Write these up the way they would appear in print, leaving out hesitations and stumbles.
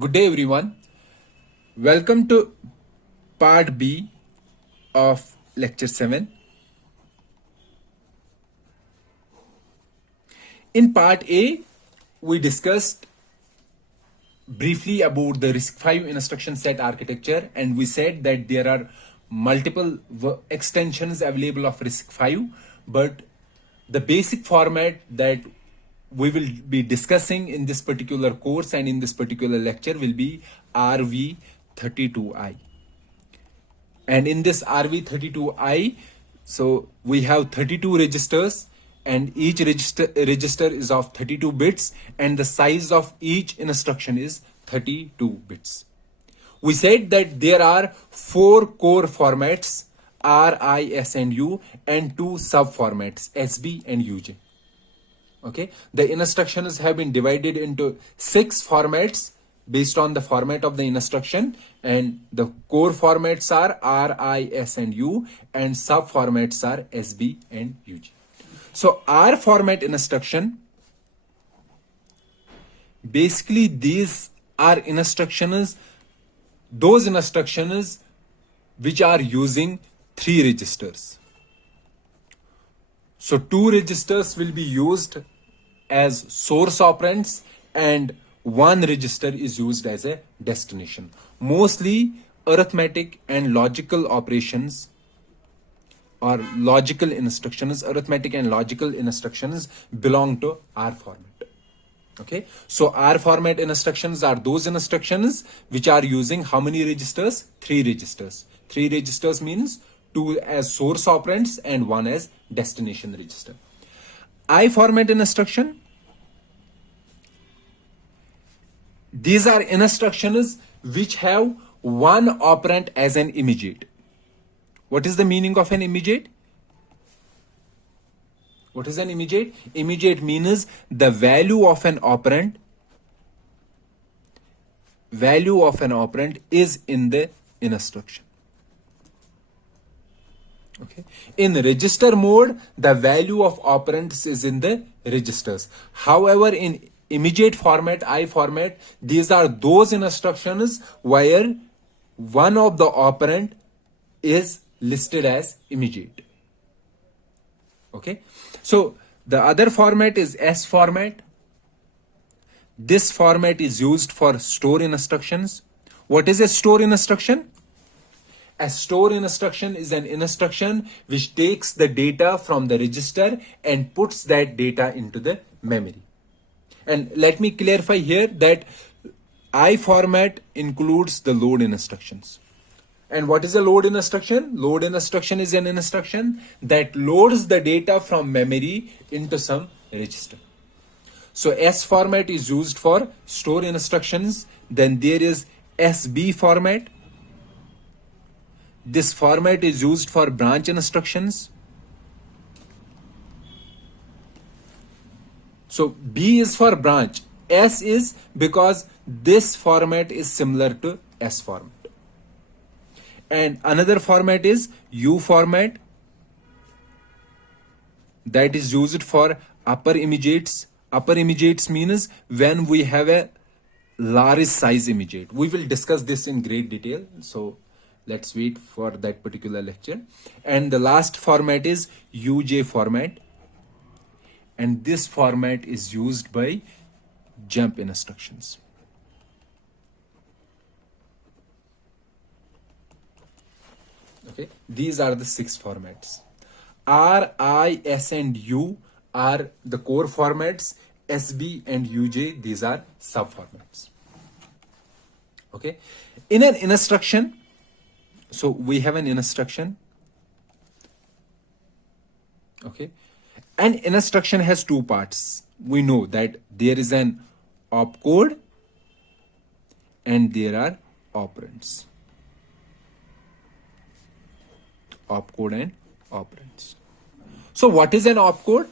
Good day, everyone. Welcome to part B of lecture 7. In part A, we discussed briefly about the RISC-V instruction set architecture, and we said that there are multiple extensions available of RISC-V, but the basic format that we will be discussing in this particular course and in this particular lecture will be RV32I. And in this RV32I, so we have 32 registers, and each register is of 32 bits, and the size of each instruction is 32 bits. We said that there are 4 core formats, R, I, S, and U, and 2 sub formats, SB and UJ. Okay, the instructions have been divided into 6 formats based on the format of the instruction, and the core formats are R, I, S, and U, and sub formats are SB and UG. So R format instruction, basically these are instructions, those instructions which are using 3 registers. So 2 registers will be used as source operands and 1 register is used as a destination. Mostly arithmetic and logical operations or logical instructions, arithmetic and logical instructions belong to R format. Okay, so R format instructions are those instructions which are using how many registers? 3 registers. 3 registers means 2 as source operands and 1 as destination register. I format instruction, these are instructions which have 1 operand as an immediate. What is the meaning of an immediate? What is an immediate? Immediate means the value of an operand is in the instruction. Okay. In register mode, the value of operands is in the registers. However, in immediate format, I format, these are those instructions where one of the operand is listed as immediate. Okay. So the other format is S format. This format is used for store instructions. What is a store instruction? A store instruction is an instruction which takes the data from the register and puts that data into the memory. And let me clarify here that I format includes the load instructions. And what is a load instruction? Load instruction is an instruction that loads the data from memory into some register. So S format is used for store instructions. Then there is SB format. This format is used for branch instructions. So B is for branch. S is because this format is similar to S format. And another format is U format, that is used for upper immediates. Upper immediates means when we have a large size immediate. We will discuss this in great detail. So let's wait for that particular lecture. And the last format is UJ format. And this format is used by jump instructions. Okay, these are the 6 formats. R, I, S, and U are the core formats. SB and UJ, these are sub formats. Okay, in an instruction, so we have an instruction. Okay, an instruction has 2 parts. We know that there is an opcode and there are operands. Opcode and operands. So what is an opcode?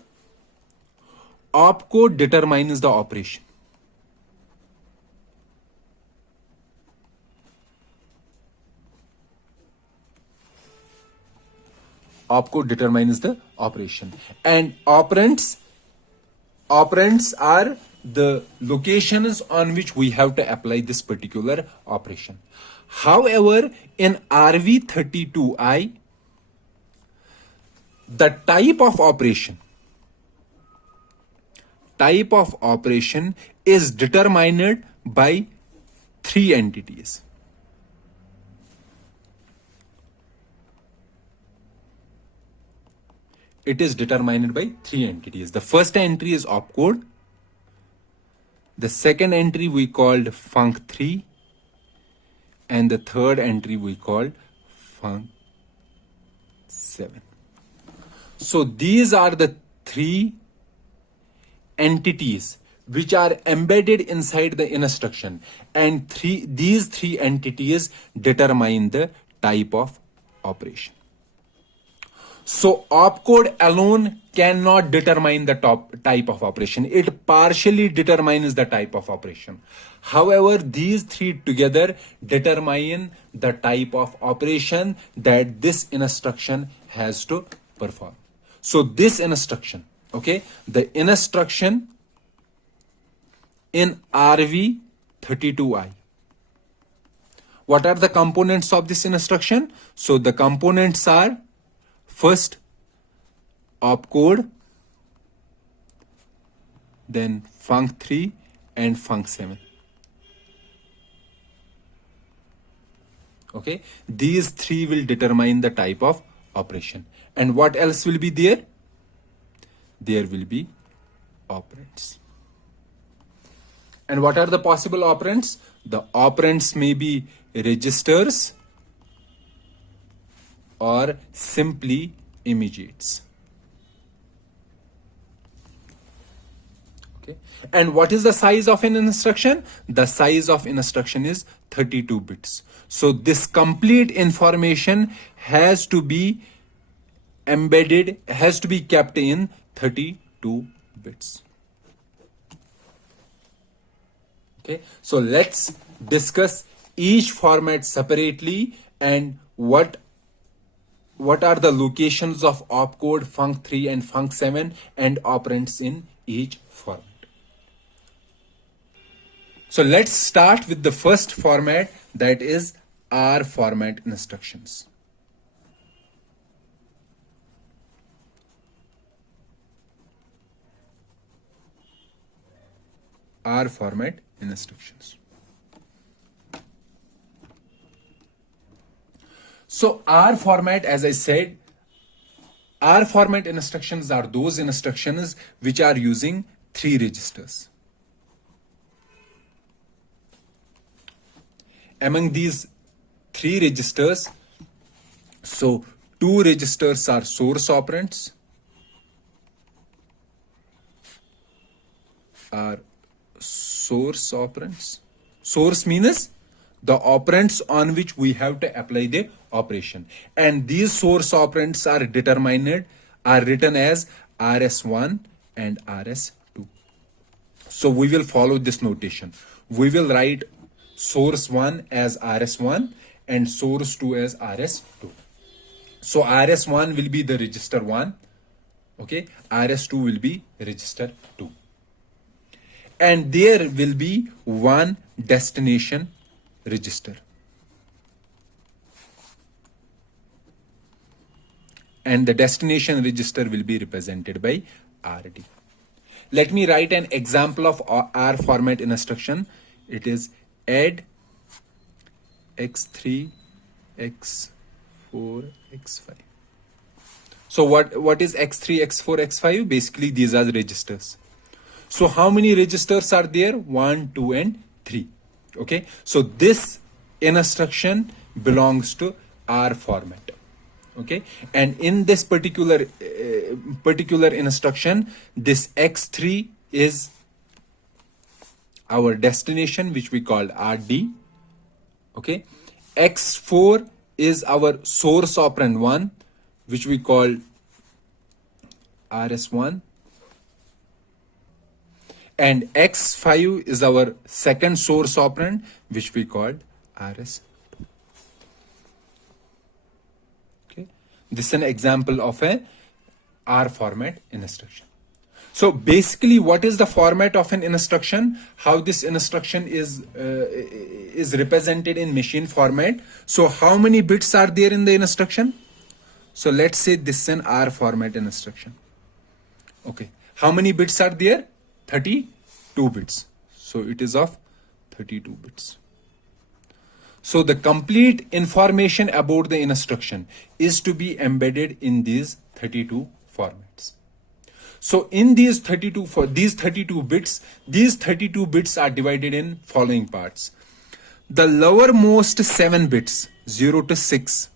Opcode determines the operation. Opcode determines the operation. And operands are the locations on which we have to apply this particular operation. However, in RV32I, the type of operation is determined by three entities. It is determined by three entities. The first entry is opcode. The second entry we called func3, and the third entry we called func7. So these are the three entities which are embedded inside the instruction, and these three entities determine the type of operation. So opcode alone cannot determine the type of operation. It partially determines the type of operation. However, these three together determine the type of operation that this instruction has to perform. So this instruction, okay, the instruction in RV32I. What are the components of this instruction? So the components are first opcode, then func3 and func7. Okay, these three will determine the type of operation. And what else will be there? There will be operands. And what are the possible operands? The operands may be registers or simply immediates. Okay. And what is the size of an instruction? The size of instruction is 32 bits. So this complete information has to be embedded, has to be kept in 32 bits. Okay. So let's discuss each format separately and what are the locations of opcode, func3 and func7 and operands in each format. So let's start with the first format, that is R format instructions. R format instructions. So R format, as I said, R format instructions are those instructions which are using three registers. Among these three registers, so two registers are source operands, Source means the operands on which we have to apply the operation. And these source operands are written as RS1 and RS2. So we will follow this notation. We will write source 1 as RS1 and source 2 as RS2. So RS1 will be the register 1. Okay, RS2 will be register 2. And there will be one destination register. And the destination register will be represented by RD. Let me write an example of R format instruction. It is add x3, x4, x5. So what is x3, x4, x5? Basically, these are the registers. So how many registers are there? 1, 2, and 3. Okay. So this instruction belongs to R format. Okay. And in this particular instruction, this x3 is our destination, which we call RD. Okay. x4 is our source operand 1, which we call RS1. And x5 is our second source operand, which we called RS2. Okay. This is an example of a R format instruction. So basically, what is the format of an instruction? How this instruction is represented in machine format. So how many bits are there in the instruction? So let's say this is an R format instruction. Okay. How many bits are there? 32 bits. So it is of 32 bits. So the complete information about the instruction is to be embedded in these 32 formats. So in these 32 bits are divided in following parts. The lowermost 7 bits, 0 to 6.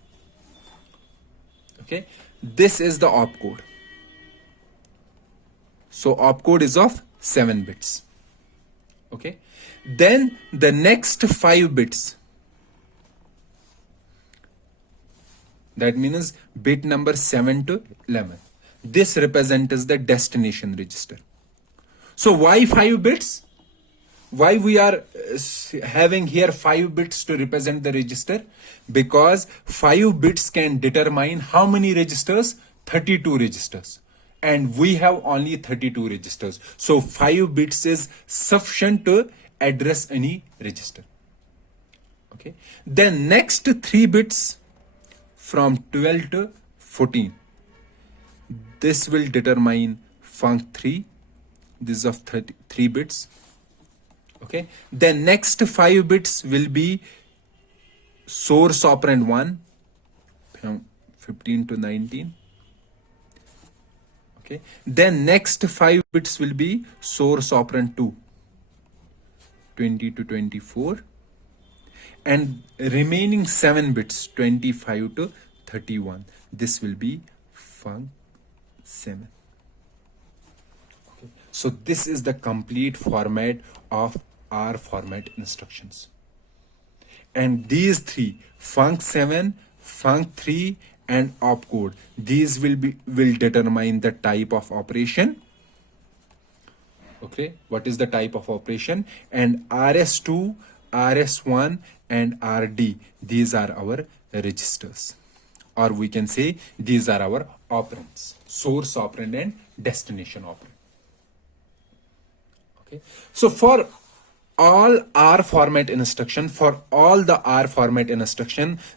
Okay, this is the opcode. So opcode is of 7 bits. Okay, then the next 5 bits, that means bit number 7 to 11. This represents the destination register. So why 5 bits? Why we are having here 5 bits to represent the register? Because 5 bits can determine how many registers? 32 registers. And we have only 32 registers. So 5 bits is sufficient to address any register. Okay. Then next 3 bits from 12 to 14. This will determine func 3. This is of 3 bits. Okay. Then next 5 bits will be source operand 1 from 15 to 19. Okay. Then next 5 bits will be source operand 2, 20 to 24. And remaining 7 bits, 25 to 31. This will be func 7. Okay. So this is the complete format of R format instructions. And these three, func 7, func 3, and opcode, these will determine the type of operation. Okay, what is the type of operation? And RS2, RS1, and RD, these are our registers, or we can say these are our operands, source operand and destination operand. Okay, so for all R format instruction,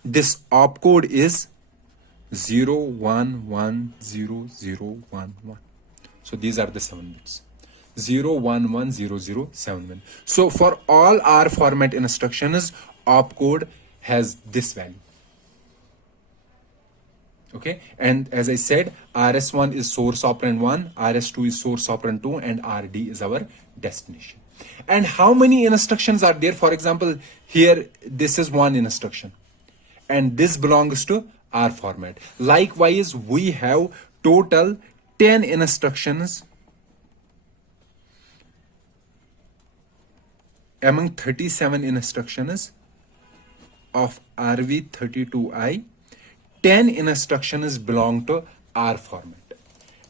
this opcode is 01100011. So these are the 7 bits. 01100071. So for all R format instructions, opcode has this value. Okay, and as I said, RS1 is source operand 1, RS2 is source operand 2, and RD is our destination. And how many instructions are there? For example, here this is one instruction, and this belongs to R format. Likewise, we have total 10 instructions among 37 instructions of RV32I. 10 instructions belong to R format.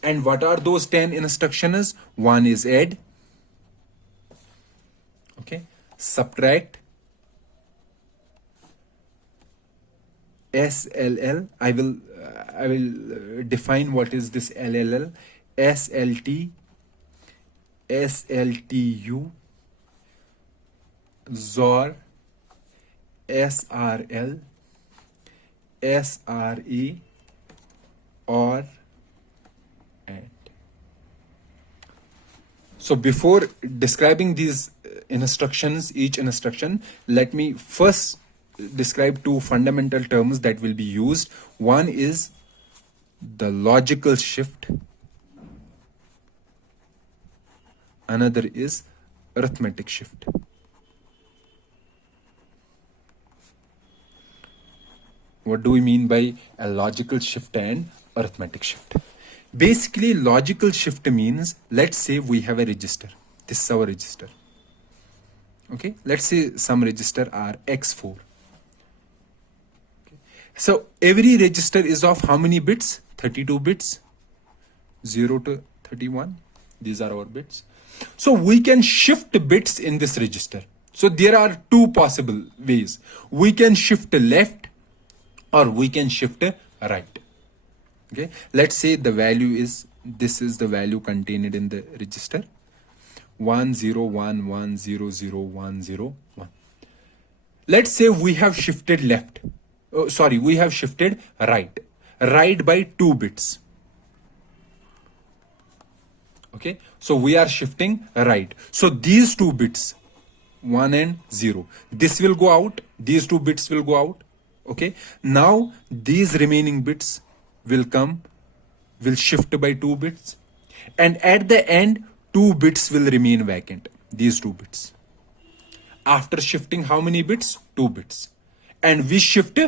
And what are those 10 instructions? One is add, okay, subtract, SLL. I will define what is this LLL. SLT, SLTU, XOR, SRL, SRE, OR, AND. So before describing these instructions, each instruction, let me first describe two fundamental terms that will be used. One is the logical shift. Another is arithmetic shift. What do we mean by a logical shift and arithmetic shift? Basically, logical shift means, let's say we have a register. This is our register. Okay, let's say some register are X4. Okay. So every register is of how many bits? 32 bits, 0 to 31. These are our bits. So we can shift bits in this register. So there are two possible ways. We can shift left, or we can shift right. Okay, let's say the value is this is the value contained in the register 101100101. Let's say we have shifted left. We have shifted right. Right by 2 bits. Okay, so we are shifting right. So these 2 bits, 1 and 0, this will go out. These 2 bits will go out. Okay, now these remaining bits will shift by 2 bits. And at the end, 2 bits will remain vacant. These 2 bits. After shifting how many bits? 2 bits. And we shift.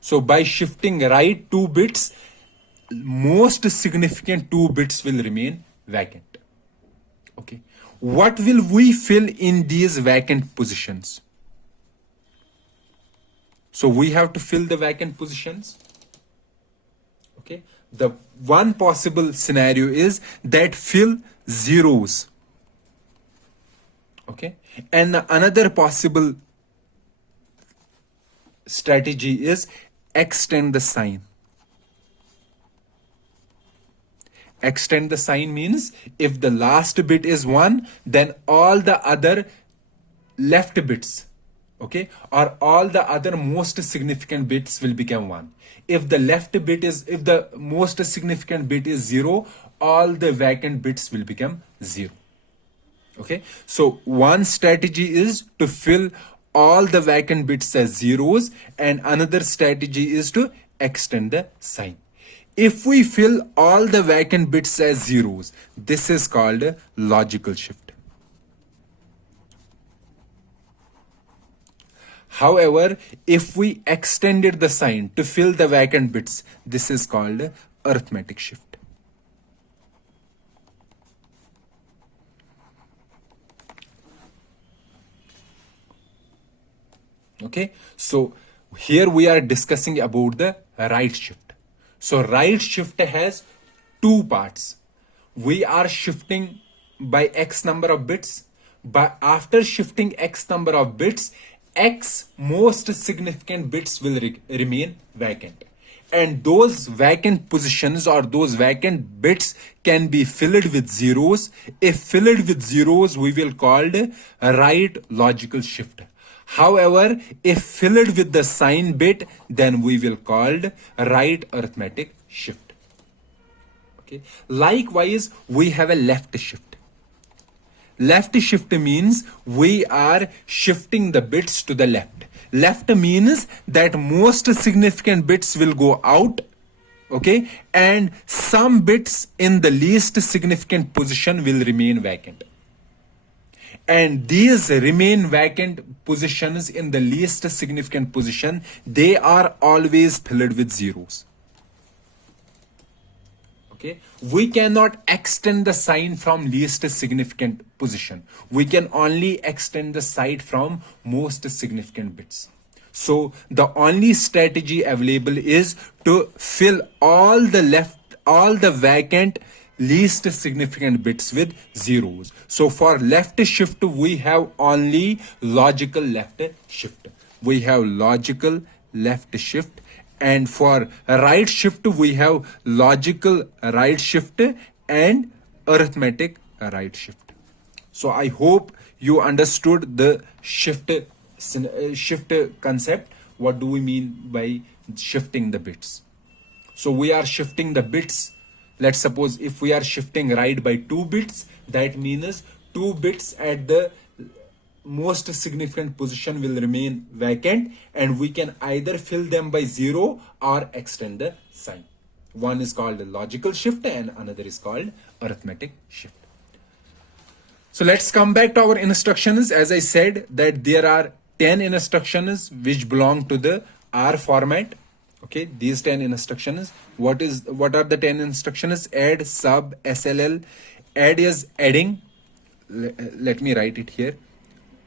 So by shifting right 2 bits, most significant 2 bits will remain vacant. Okay. What will we fill in these vacant positions? So we have to fill the vacant positions. Okay. The one possible scenario is that fill zeros. Okay. And another possible strategy is extend the sign. Extend the sign means if the last bit is 1, then all the other left bits, okay, or all the other most significant bits will become 1. If the most significant bit is 0, all the vacant bits will become 0. Okay, so one strategy is to fill all the vacant bits as zeros, and another strategy is to extend the sign. If we fill all the vacant bits as zeros, this is called a logical shift. However, if we extended the sign to fill the vacant bits, this is called a arithmetic shift. Okay, so here we are discussing about the right shift. So right shift has 2 parts. We are shifting by x number of bits, but after shifting x number of bits, x most significant bits will remain vacant. And those vacant positions or those vacant bits can be filled with zeros. If filled with zeros, we will call a right logical shift. However, if filled with the sign bit, then we will call right arithmetic shift. Okay. Likewise, we have a left shift. Left shift means we are shifting the bits to the left. Left means that most significant bits will go out, okay, and some bits in the least significant position will remain vacant. And these remain vacant positions in the least significant position, they are always filled with zeros. Okay, we cannot extend the sign from least significant position. We can only extend the sign from most significant bits. So the only strategy available is to fill all the vacant least significant bits with zeros. So for left shift, we have only logical left shift. We have logical left shift. And for right shift, we have logical right shift and arithmetic right shift. So I hope you understood the shift concept. What do we mean by shifting the bits? So we are shifting the bits. Let's suppose if we are shifting right by 2 bits, that means 2 bits at the most significant position will remain vacant, and we can either fill them by 0 or extend the sign. One is called logical shift and another is called arithmetic shift. So let's come back to our instructions. As I said that there are 10 instructions which belong to the R format. Okay, these 10 instructions. What are the 10 instructions? Add, sub, SLL. Add is adding. Let me write it here.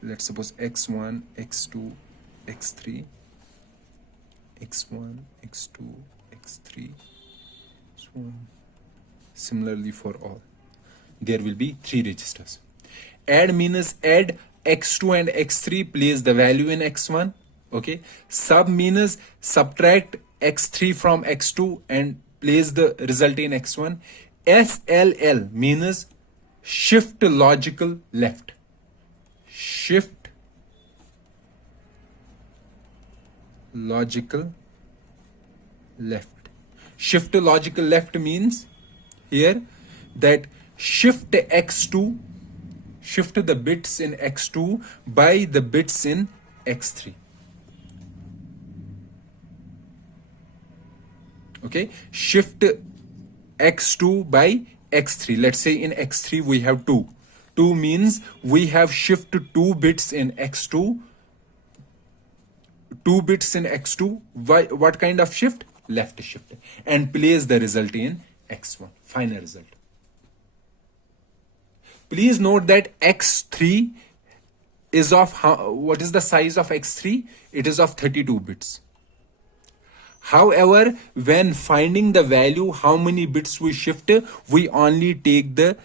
Let's suppose x1, x2, x3, x1, x2, x3, x1. Similarly for all, there will be 3 registers. Add means add x2 and x3, place the value in x1. Okay. Sub means subtract x3 from x2 and place the result in x1. SLL means shift logical left. Shift logical left. Shift logical left means here that shift x2, shift the bits in x2 by the bits in x3. Okay, shift x2 by x3. Let's say in x3 we have 2. 2 means we have shift 2 bits in x2. 2 bits in x2. What kind of shift? Left shift. And place the result in x1. Final result. Please note that x3 is of what is the size of x3? It is of 32 bits. However, when finding the value, how many bits we shift, we only take the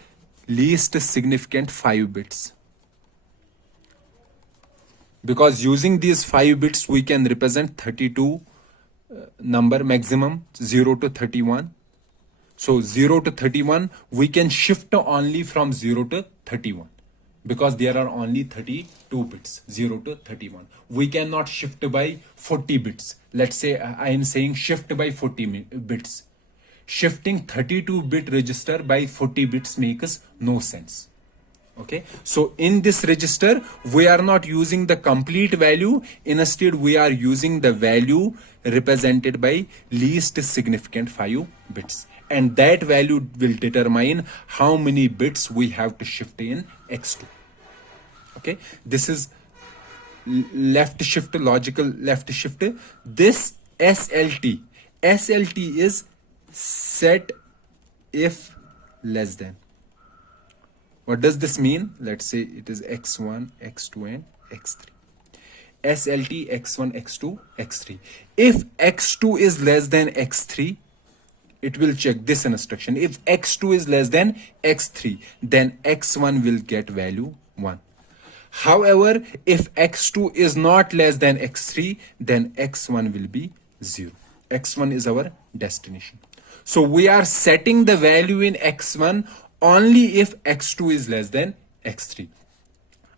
least significant 5 bits. Because using these 5 bits, we can represent 32 number maximum, 0 to 31. So 0 to 31, we can shift only from 0 to 31. Because there are only 32 bits, 0 to 31. We cannot shift by 40 bits. Let's say I am saying shift by 40 bits. Shifting 32-bit register by 40 bits makes no sense. Okay, so in this register, we are not using the complete value. Instead, we are using the value represented by least significant 5 bits. And that value will determine how many bits we have to shift in x2. Okay, this is left shift, logical left shift. This SLT is set if less than. What does this mean? Let's say it is x1, x2, and x3. SLT x1, x2, x3. If x2 is less than x3, it will check this instruction. If x2 is less than x3, then x1 will get value 1. However, if x2 is not less than x3, then x1 will be 0. x1 is our destination. So we are setting the value in x1 only if x2 is less than x3.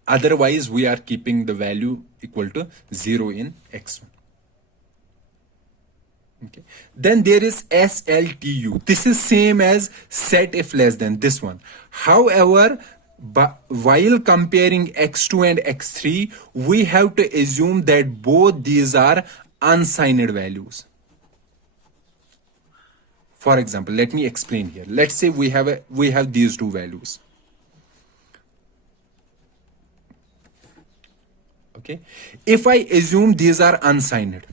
Otherwise, we are keeping the value equal to 0 in x1. Okay. Then there is SLTU. This is same as set if less than, this one. However, while comparing x2 and x3, we have to assume that both these are unsigned values. For example, let me explain here. Let's say we have these two values. Okay. If I assume these are unsigned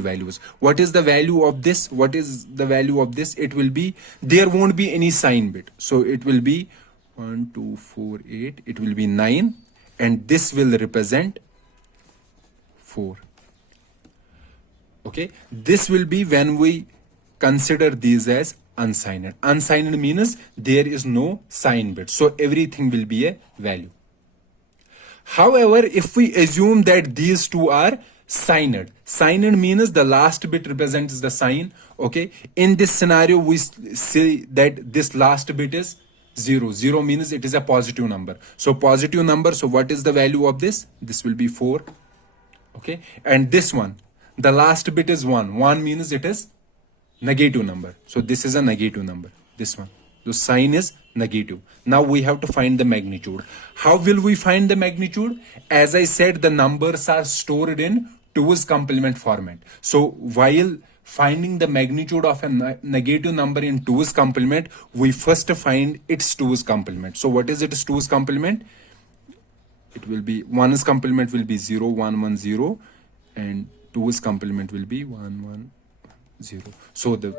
values. What is the value of this? What is the value of this? It will be, there won't be any sign bit. So it will be 1, 2, 4, 8. It will be 9. And this will represent 4. Okay. This will be when we consider these as unsigned. Unsigned means there is no sign bit. So everything will be a value. However, if we assume that these two are signed means the last bit represents the sign. Okay, in this scenario we say that this last bit is 0. 0 means it is a positive number. So positive number, so what is the value of this? This will be 4. Okay, and this one, the last bit is 1. 1 means it is negative number. So this is a negative number, this one. The sign is negative. Now we have to find the magnitude. How will we find the magnitude? As I said, the numbers are stored in 2's complement format. So while finding the magnitude of a negative number in 2's complement, we first find its 2's complement. So what is its 2's complement? It will be 1's complement will be 0, 1, 1, 0, and 2's complement will be 1, 1, 0. So the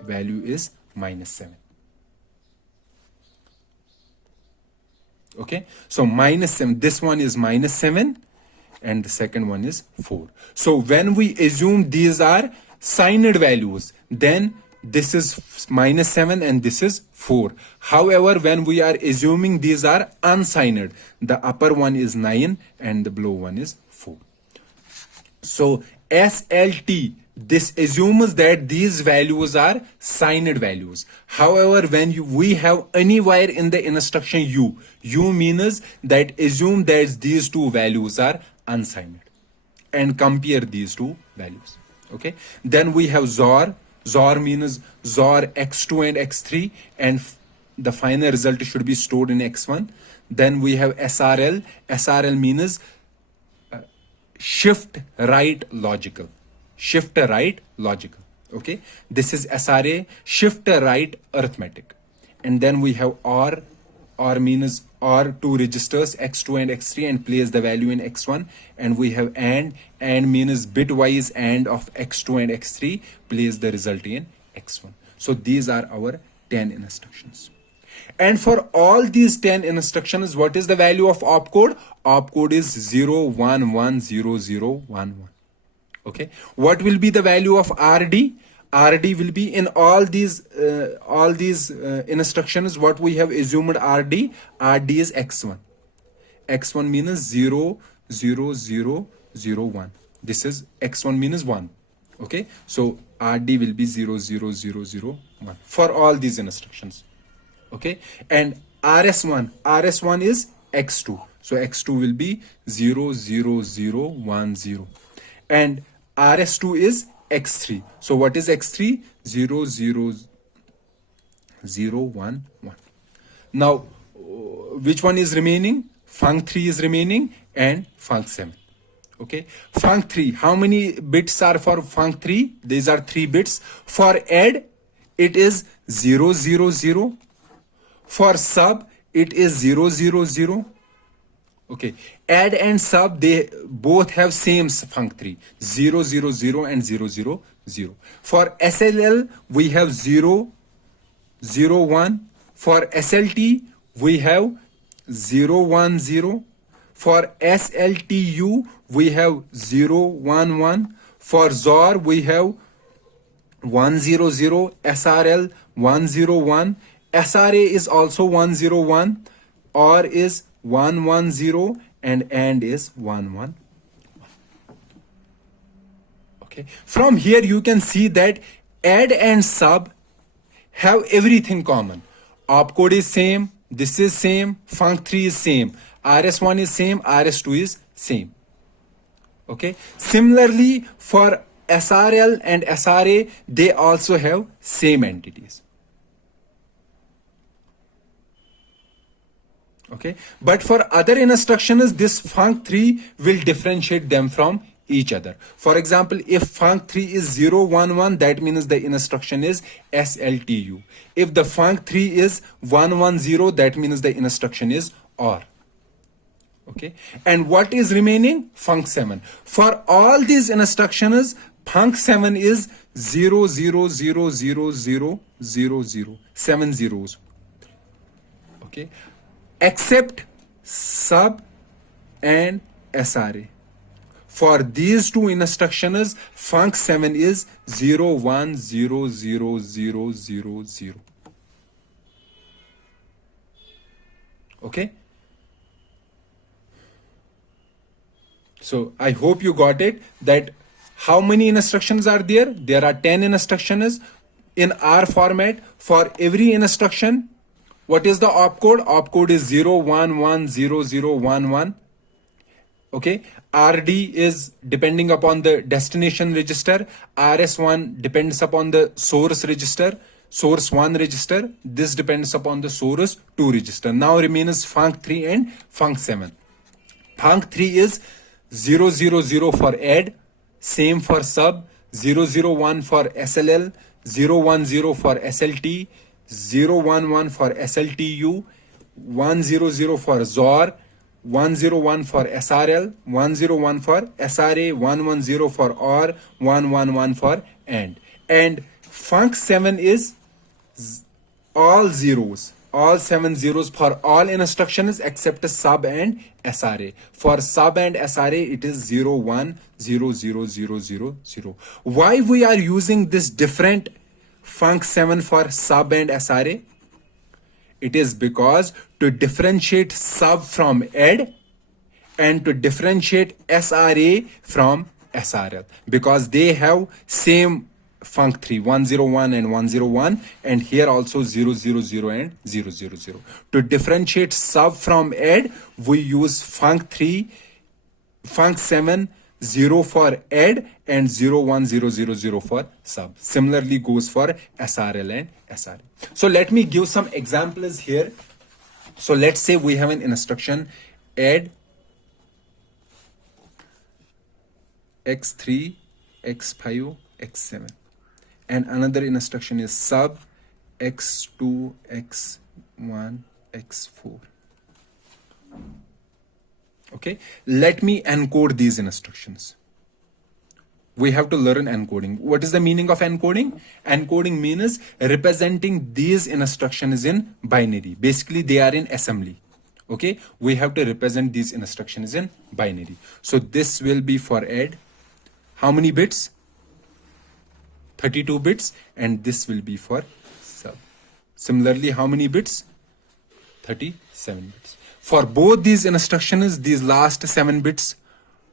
value is -7. Okay, so -7, this one is -7 and the second one is 4. So when we assume these are signed values, then this is -7 and this is 4. However, when we are assuming these are unsigned, the upper one is 9 and the below one is 4. So SLT this assumes that these values are signed values. However, when we have anywhere in the instruction u means that assume that these two values are unsigned and compare these two values. Okay, then we have XOR means XOR x2 and x3, and the final result should be stored in x1. Then we have SRL means shift right logical. Okay, this is SRA, shift right arithmetic. And then we have OR means OR two registers x2 and x3 and place the value in x1. And we have AND means bitwise AND of x2 and x3, place the result in x1. So these are our 10 instructions. And for all these 10 instructions, what is the value of opcode? Opcode is 0110011. Okay, what will be the value of RD? RD will be in all these instructions. What we have assumed RD is x1. X1 means 0 0 0 0 1. This is x1 means 1. Okay, so RD will be 0 0 0 0 1 for all these instructions. Okay, and RS1 is x2, so x2 will be 0 0 0 1 0. And RS2 is x3, so what is x3? 0 0 0 1 1. Now which one is remaining? Func3 is remaining and Func7. Okay, Func3, how many bits are for Func3? These are 3 bits. For add, it is 0 0 0. For sub, it is 0 0 0. Okay, add and sub, they both have same Func3, 0 0 0 and 0 0 0. For SLL, we have 0 0 1. For SLT, we have 0 1 0. For SLTU, we have 0 1 1. For XOR, we have 1 0 0. SRL 1 0 1. SRA is also 1 0 1. OR is 1 1 0, and AND is 1 1. Okay, from here you can see that add and sub have everything common. Opcode is same, this is same, Func3 is same, RS1 is same, RS2 is same. Okay, similarly for SRL and SRA, they also have same entities. Okay, but for other instructions, this Func3 will differentiate them from each other. For example, if Func3 is 0 1 1, that means the instruction is SLTU. If the Func3 is 1 1 0, that means the instruction is OR. Okay, and what is remaining? Func7. For all these instructions, Func7 is 0 0 0 0 0 0 0, 7 zeros. Okay, except sub and SRA. For these two instructions, Func7 is 0 1 0 0 0 0 0. Okay, so I hope you got it, that how many instructions are there? There are 10 instructions in R format. For every instruction, what is the opcode? Opcode is 0 1 1 0 0 1 1. Okay, RD is depending upon the destination register. RS1 depends upon the source register, source 1 register. This depends upon the source 2 register. Now remains Func3 and Func7. Func3 is 0 0 0 for add, same for sub, 0 0 1 for SLL, 0 1 0 for SLT, 0 1 1 for SLTU, 1 0 0 for XOR, 1 0 1 for SRL, 1 0 1 for SRA, 1 1 0 for OR, 1 1 1 for AND. And Func7 is all zeros, all 7 zeros for all instructions except sub and SRA. For sub and SRA, it is 0 1 0 0 0 0 0. Why we are using this different Func7 for sub and SRA? It is because to differentiate sub from add and to differentiate SRA from SRL, because they have same func3 101 and 101, and here also 000 and 000. To differentiate sub from add, we use func3, func7, 0 for add and 01000 for sub. Similarly goes for SRL and SRL. So let me give some examples here. So let's say we have an instruction add x3, x5, x7, and another instruction is sub x2, x1, x4. Okay, let me encode these instructions. We have to learn encoding. What is the meaning of encoding? Encoding means representing these instructions in binary. Basically, they are in assembly. Okay, we have to represent these instructions in binary. So this will be for add. How many bits? 32 bits. And this will be for sub. Similarly, how many bits? 37 bits. For both these instructions, these last 7 bits,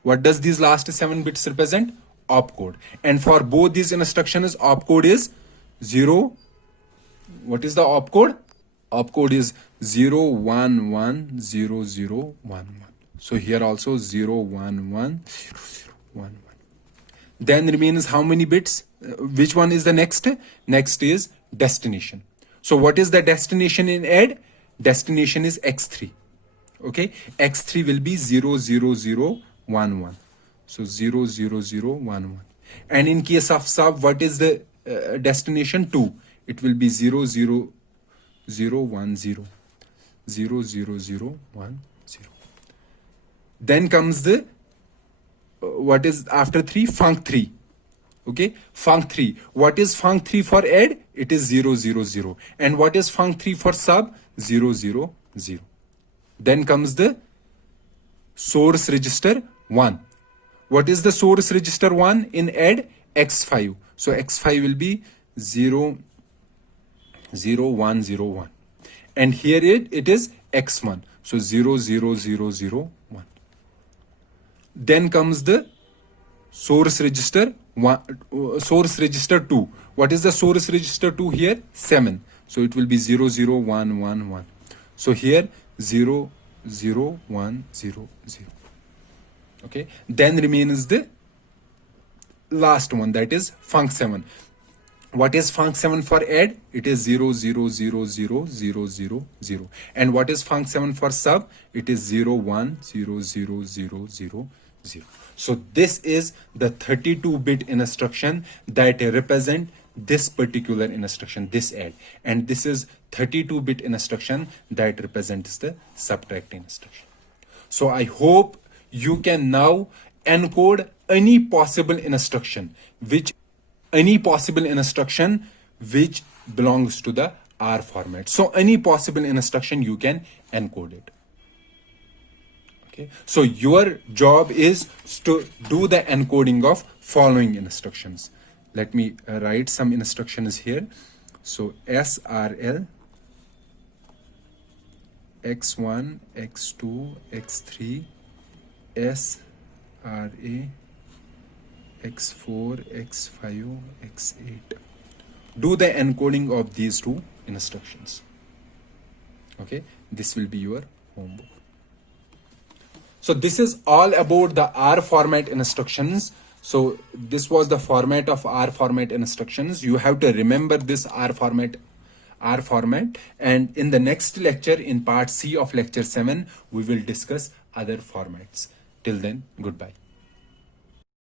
what does these last 7 bits represent? Opcode. And for both these instructions, opcode is 0. What is the opcode? Opcode is 0110011. So here also 0110011. Then remains how many bits? Which one is the next? Next is destination. So what is the destination in add? Destination is x3. Okay, x3 will be 00011. So 00011. And in case of sub, what is the destination? 2. It will be 00010. 00010. Then comes the what is after 3? Func3. Okay, func3. What is func3 for add? It is 000. And what is func3 for sub? 000. Then comes the source register 1. What is the source register 1 in add? X5. So X5 will be 00101. And here it is X1. So 00001. Then comes the source register source register 2. What is the source register 2 here? 7. So it will be 00111. So here 00100. Okay, then remains the last one, that is func7. What is func7 for add? It is 0000000. And what is func7 for sub? It is 010000. So this is the 32-bit instruction that represent this particular instruction, this add. And this is 32-bit instruction that represents the subtract instruction. So I hope you can now encode any possible instruction which belongs to the R format. So any possible instruction you can encode it. Okay, so your job is to do the encoding of following instructions. Let me write some instructions here. So SRL X1, X2, X3, SRA X4, X5, X8. Do the encoding of these two instructions. Okay, this will be your homework. So this is all about the R format instructions. So this was the format of R format instructions. You have to remember this R format. And in the next lecture, in part C of lecture 7, we will discuss other formats. Till then, goodbye.